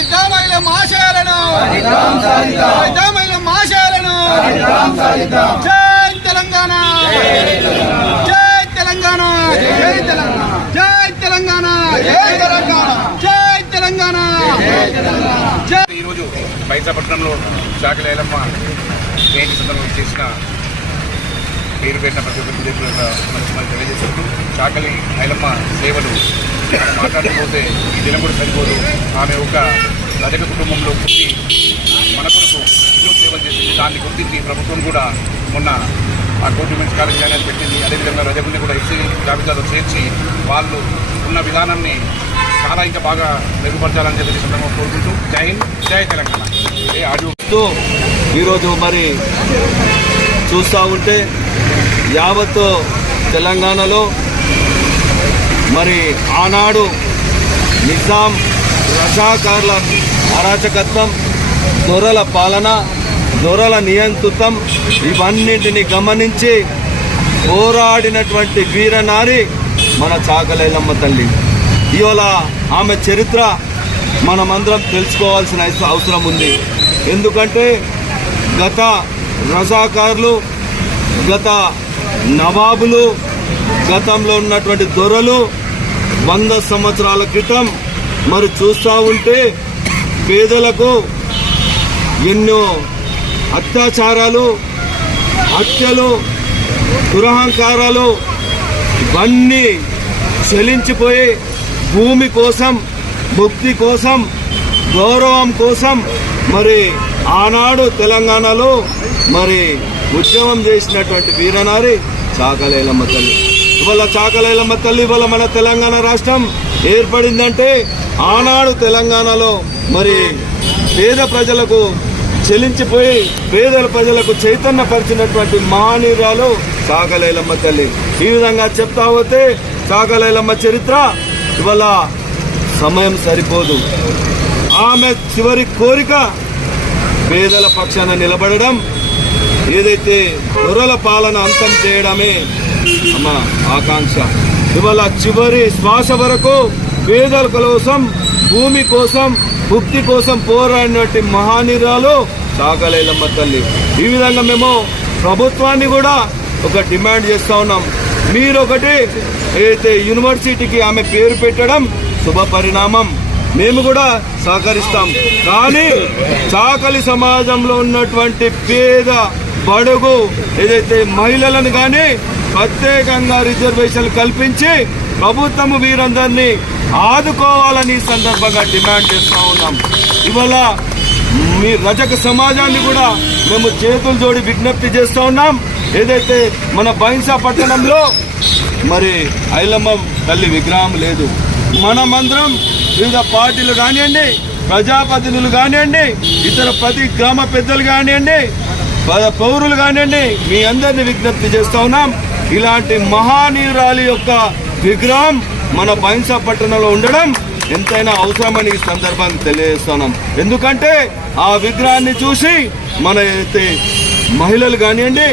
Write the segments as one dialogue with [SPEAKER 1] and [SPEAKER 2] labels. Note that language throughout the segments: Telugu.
[SPEAKER 1] సాధిద్దాం ఐలమ్మ ఆశయాలను జై తెలంగాణ. జై తెలంగాణ. జై తెలంగాణ. జై తెలంగాణ. జై తెలంగాణ. జై తెలంగాణ. జై
[SPEAKER 2] ఈరోజు బైసాపట్నంలో చాకలి ఐలమ్మ జయంతి సందర్భంగా చేసిన పేరు పెట్టిన ప్రతి ఒక్క విద్యార్థుల మంచి మంచి తెలియజేస్తూ చాకలి ఐలమ్మ సేవలు మాట్లాడకపోతే ఈ దినం కూడా సరిపోదు. ఆమె ఒక రజక కుటుంబంలో పుట్టి మన కొరకు ఎన్నో సేవలు చేసింది. దాన్ని గుర్తించి ప్రభుత్వం కూడా మొన్న ఆ కోటి మెన్స్ కాలేజ్ అనేది పెట్టింది. అదేవిధంగా రజకుల్ని కూడా ఎస్సీ జాబితాలో చేర్చి వాళ్ళు ఉన్న విధానాన్ని చాలా ఇంకా బాగా మెరుగుపరచాలని చెప్పి సందర్భంగా కోరుకుంటూ జై హింద్ జై తెలంగాణ. ఏ ఆడియో
[SPEAKER 3] ఈరోజు మరి చూస్తూ ఉంటే యావత్ తెలంగాణలో మరి ఆనాడు నిజాం రజాకారుల అరాచకత్వం దొరల పాలన దొరల నియంతృత్వం ఇవన్నింటినీ గమనించి పోరాడినటువంటి వీరనారి మన చాకలైలమ్మ తల్లి. ఇవాళ ఆమె చరిత్ర మనమందరం తెలుసుకోవాల్సిన అవసరం ఉంది. ఎందుకంటే గత రజాకారులు గత నవాబులు గతంలో ఉన్నటువంటి దొరలు వంద సంవత్సరాల క్రితం మరి చూస్తూ ఉంటే పేదలకు ఎన్నో అత్యాచారాలు హత్యలు దురహంకారాలు ఇవన్నీ చెలించిపోయి భూమి కోసం ముక్తి కోసం గౌరవం కోసం మరి ఆనాడు తెలంగాణలో మరి ఉద్యమం చేసినటువంటి వీరనారి చాకలేలమ్మ తల్లి. ఇవాళ చాకలేలమ్మ తల్లి ఇవాళ మన తెలంగాణ రాష్ట్రం ఏర్పడిందంటే ఆనాడు తెలంగాణలో మరి పేద ప్రజలకు చెలించిపోయి పేదల ప్రజలకు చైతన్యపరిచినటువంటి మహానీయురాలు సాగలైలమ్మ తల్లి. ఈ విధంగా చెప్తా పోతే సాగలైలమ్మ చరిత్ర ఇవాళ సమయం సరిపోదు. ఆమె చివరి కోరిక పేదల పక్షాన నిలబడడం ఏదైతే దొరల పాలన అంతం చేయడమే అమ్మ ఆకాంక్ష. ఇవాళ చివరి శ్వాస వరకు పేదల కోసం భూమి కోసం భుక్తి కోసం పోరాడినటువంటి మహానీరాలు సాగలేలమ్మ తల్లి. ఈ విధంగా మేము ప్రభుత్వాన్ని కూడా ఒక డిమాండ్ చేస్తా ఉన్నాం. మీరు ఒకటి ఏదైతే యూనివర్సిటీకి ఆమె పేరు పెట్టడం శుభ పరిణామం. మేము కూడా సహకరిస్తాం. కానీ చాకలి సమాజంలో ఉన్నటువంటి పేద బడుగు ఏదైతే మహిళలను కానీ ప్రత్యేకంగా రిజర్వేషన్లు కల్పించి ప్రభుత్వము వీరందరినీ ఆదుకోవాలని ఈ సందర్భంగా డిమాండ్ చేస్తూ ఉన్నాం. ఇవాళ మీ రజక సమాజాన్ని కూడా మేము చేతులు జోడి విజ్ఞప్తి చేస్తూ ఉన్నాం. ఏదైతే మన బైన్సా పట్టణంలో మరి ఐలమ్మ తల్లి విగ్రహం లేదు. మనమందరం వివిధ పార్టీలు కానివ్వండి ప్రజాప్రతినిధులు కానివ్వండి ఇతర ప్రతి గ్రామ పెద్దలు కానివ్వండి పౌరులు కానివ్వండి మీ అందరిని విజ్ఞప్తి చేస్తూ ఉన్నాం. ఇలాంటి మహానీయురాలి యొక్క విగ్రహం మన బైన్సా పట్టణంలో ఉండడం ఎంతైనా అవసరమని ఈ సందర్భాన్ని తెలియజేస్తున్నాం. ఎందుకంటే ఆ విగ్రహాన్ని చూసి మన అయితే మహిళలు కానివ్వండి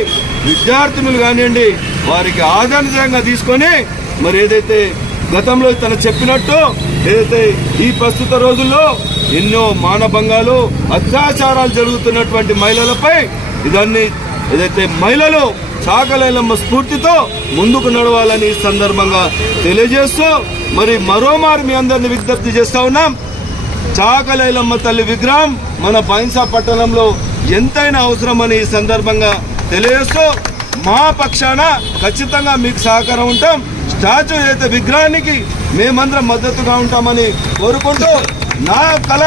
[SPEAKER 3] విద్యార్థినులు కానివ్వండి వారికి ఆదర్శంగా తీసుకొని మరి ఏదైతే గతంలో తను చెప్పినట్టు ఏదైతే ఈ ప్రస్తుత రోజుల్లో ఎన్నో మానభంగాలు అత్యాచారాలు జరుగుతున్నటువంటి మహిళలపై ఇదన్నీ ఏదైతే మహిళలు చాకలైలమ్మ స్ఫూర్తితో ముందుకు నడవాలని ఈ సందర్భంగా తెలియజేస్తూ మరి మరోమారు మీ అందరిని విజ్ఞప్తి చేస్తా ఉన్నాం. చాకలైలమ్మ తల్లి విగ్రహం మన బైన్సా పట్టణంలో ఎంతైనా అవసరమని ఈ సందర్భంగా తెలియజేస్తూ మా పక్షాన ఖచ్చితంగా మీకు సహకారం ఉంటాం. స్టాచ్యూ అయితే విగ్రహానికి మేమందరం మద్దతుగా ఉంటామని కోరుకుంటూ నా కళ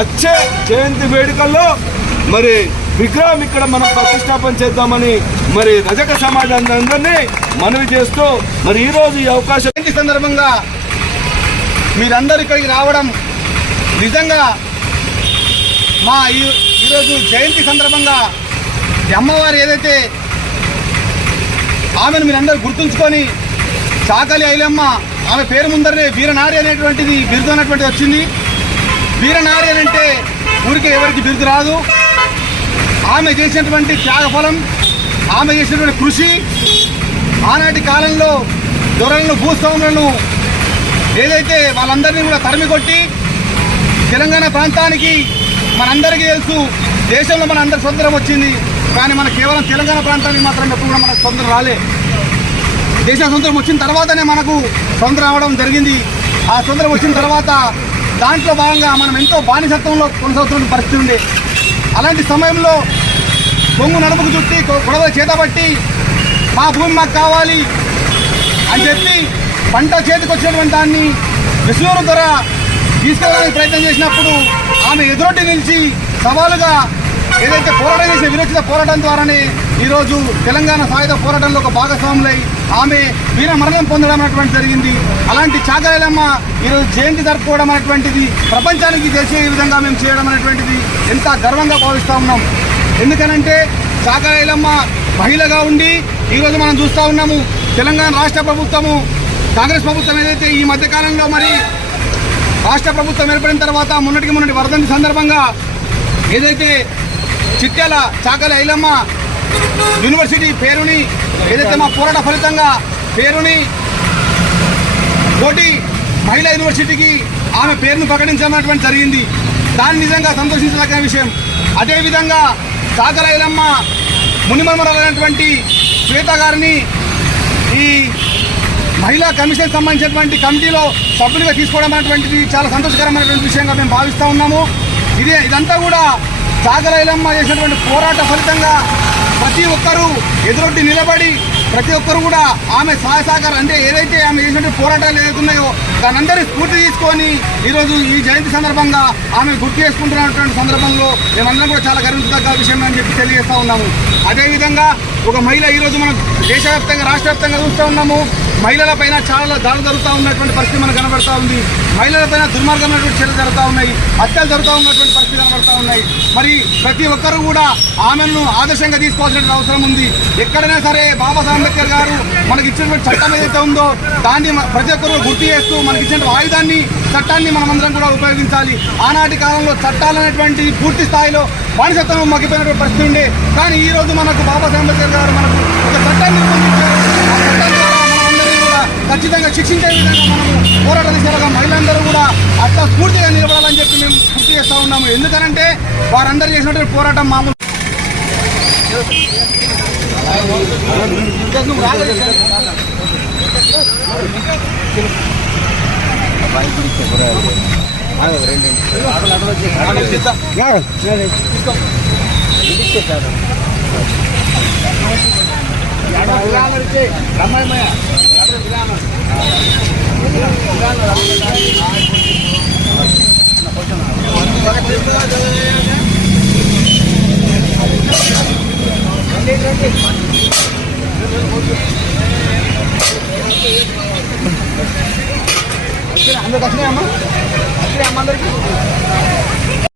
[SPEAKER 3] అచ్చే జయంతి వేడుకల్లో మరి విగ్రహం ఇక్కడ మనం ప్రతిష్టాపన చేద్దామని మరి రజక సమాజాన్ని అందరినీ మనవి చేస్తూ మరి ఈ రోజు ఈ అవకాశం
[SPEAKER 1] ఈ సందర్భంగా మీరందరూ ఇక్కడికి రావడం నిజంగా మా ఈ ఈరోజు జయంతి సందర్భంగా అమ్మవారు ఏదైతే ఆమెను మీరందరూ గుర్తుంచుకొని చాకలి ఐలమ్మ ఆమె పేరు ముందరనే వీరనారి అనేటువంటిది బిరుదు అనేటువంటిది వచ్చింది. వీరనారి అని అంటే ఊరికే ఎవరికి బిరుదు రాదు. ఆమె చేసినటువంటి త్యాగఫలం ఆమె చేసినటువంటి కృషి ఆనాటి కాలంలో దొరలను భూస్వాములను ఏదైతే వాళ్ళందరినీ కూడా తరిమి కొట్టి తెలంగాణ ప్రాంతానికి మనందరికీ తెలుసు దేశంలో మన అందరి స్వతంత్రం వచ్చింది కానీ మన కేవలం తెలంగాణ ప్రాంతానికి మాత్రం ఎప్పుడు కూడా మనకు స్వతంత్రం రాలే. దేశ స్వతంత్రం వచ్చిన తర్వాతనే మనకు స్వతంత్రం రావడం జరిగింది. ఆ స్వతంత్రం వచ్చిన తర్వాత దాంట్లో భాగంగా మనం ఎంతో బానిసత్వంలో కొనసాగుతున్న పరిస్థితి ఉండే. అలాంటి సమయంలో కొంగు నడుపుకు చుట్టి గొడవలు గొడవ చేతబట్టి మా భూమి మాకు కావాలి అని చెప్పి పంట చేతికి వచ్చినటువంటి దాన్ని విష్ణువుల ద్వారా తీసుకెళ్ళడానికి ప్రయత్నం చేసినప్పుడు ఆమె ఎదురొడ్డి నిలిచి సవాలుగా ఏదైతే పోరాటం చేసిన విరక్షిత పోరాటం ద్వారానే ఈరోజు తెలంగాణ సాయుధ పోరాటంలో ఒక భాగస్వాములై ఆమె వీర మరణం పొందడం అనేటువంటి జరిగింది. అలాంటి చాకరేలమ్మ ఈరోజు జయంతి జరుపుకోవడం అనేటువంటిది ప్రపంచానికి తెలిసే విధంగా మేము చేయడం అనేటువంటిది ఎంత గర్వంగా భావిస్తూ ఉన్నాం. ఎందుకనంటే చాకరేలమ్మ మహిళగా ఉండి ఈరోజు మనం చూస్తూ ఉన్నాము తెలంగాణ రాష్ట్ర ప్రభుత్వము కాంగ్రెస్ ప్రభుత్వం ఏదైతే ఈ మధ్యకాలంలో మరి రాష్ట్ర ప్రభుత్వం ఏర్పడిన తర్వాత మొన్నటికి మొన్నటి వరదంతి సందర్భంగా ఏదైతే చిట్యాల చాకల ఐలమ్మ యూనివర్సిటీ పేరుని ఏదైతే మా పోరాట ఫలితంగా పేరుని కోటి మహిళా యూనివర్సిటీకి ఆమె పేరును ప్రకటించడం జరిగింది. దాన్ని నిజంగా సంతోషించదగిన విషయం. అదేవిధంగా చాకల ఐలమ్మ మునిమర్మరాలైనటువంటి శ్వేత గారిని ఈ మహిళా కమిషన్ సంబంధించినటువంటి కమిటీలో సభ్యులుగా తీసుకోవడం అనేటువంటిది చాలా సంతోషకరమైనటువంటి విషయంగా మేము భావిస్తూ ఉన్నాము. ఇదే ఇదంతా కూడా చాకలైలమ్మ చేసినటువంటి పోరాట ఫలితంగా ప్రతి ఒక్కరూ ఎదురొడ్డి నిలబడి ప్రతి ఒక్కరు కూడా ఆమె సహాయ సహకారం అంటే ఏదైతే ఆమె చేసినటువంటి పోరాటాలు ఏదైతున్నాయో దానందరి స్ఫూర్తి తీసుకొని ఈరోజు ఈ జయంతి సందర్భంగా ఆమె గుర్తు చేసుకుంటున్నటువంటి సందర్భంలో మేమందరం కూడా చాలా గర్వించదగ్గ విషయం అని చెప్పి తెలియజేస్తూ ఉన్నాము. అదేవిధంగా ఒక మహిళ ఈరోజు మనం దేశవ్యాప్తంగా రాష్ట్ర వ్యాప్తంగా చూస్తూ ఉన్నాము. మహిళల పైన చాలా దాడులు జరుగుతూ ఉన్నటువంటి పరిస్థితి మనకు కనబడతా ఉంది. మహిళలపైన దుర్మార్గమైనటువంటి చర్యలు జరుగుతూ ఉన్నాయి. హత్యలు జరుగుతూ ఉన్నటువంటి పరిస్థితి కనబడతా ఉన్నాయి. మరి ప్రతి ఒక్కరూ కూడా ఆమెను ఆదర్శంగా తీసుకోవాల్సిన అవసరం ఉంది. ఎక్కడైనా సరే బాబాసాహెబ్ అంబేద్కర్ గారు మనకి ఇచ్చినటువంటి చట్టం ఏదైతే ఉందో దాన్ని ప్రతి ఒక్కరూ గుర్తు చేస్తూ మనకి ఇచ్చిన ఆయుధాన్ని చట్టాన్ని మనమందరం కూడా ఉపయోగించాలి. ఆనాటి కాలంలో చట్టాలు అనేటువంటి పూర్తి స్థాయిలో బానిసత్వం మగ్గిపోయినటువంటి పరిస్థితి ఉండే. కానీ ఈరోజు మనకు బాబాసాహెబ్ అంబేద్కర్ గారు మనకు ఒక చట్టాన్ని రూపొందించారు ఆ చట్టం ద్వారా మనందరినీ కూడా ఖచ్చితంగా శిక్షించే విధంగా మనము పోరాటం దిశగా మహిళలందరూ కూడా అట్లా స్ఫూర్తిగా నిలబడాలని చెప్పి మేము గుర్తు చేస్తూ ఉన్నాము. ఎందుకనంటే వారందరూ చేసినటువంటి పోరాటం మామూలు అందరికి వచ్చినాయమ్మా వచ్చినాయి అమ్మ అందరికి